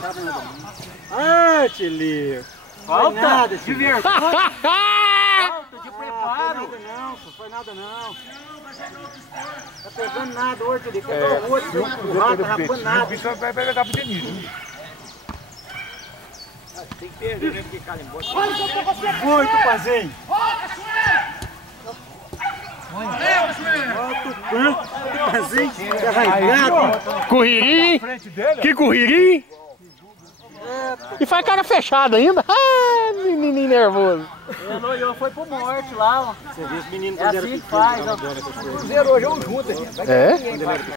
sabe nada não. Ah, Tilio. Falta de vergonha. Falta de preparo. Não foi nada não. Tá pegando nada hoje, Tilio. Quebrou o outro, o rato, rapando nada. O bicho vai pegar pro Denise. Tem que perder, né? Porque calimbou. Muito, Pazinho. Pazinho, que arrancado. Correria, que correria. E faz cara fechada ainda. Ah, menininho nervoso. Ele olhou, foi pro morte lá, ó. Você vê os meninos É assim que faz, ó. Zerou, jogo junto aqui. É?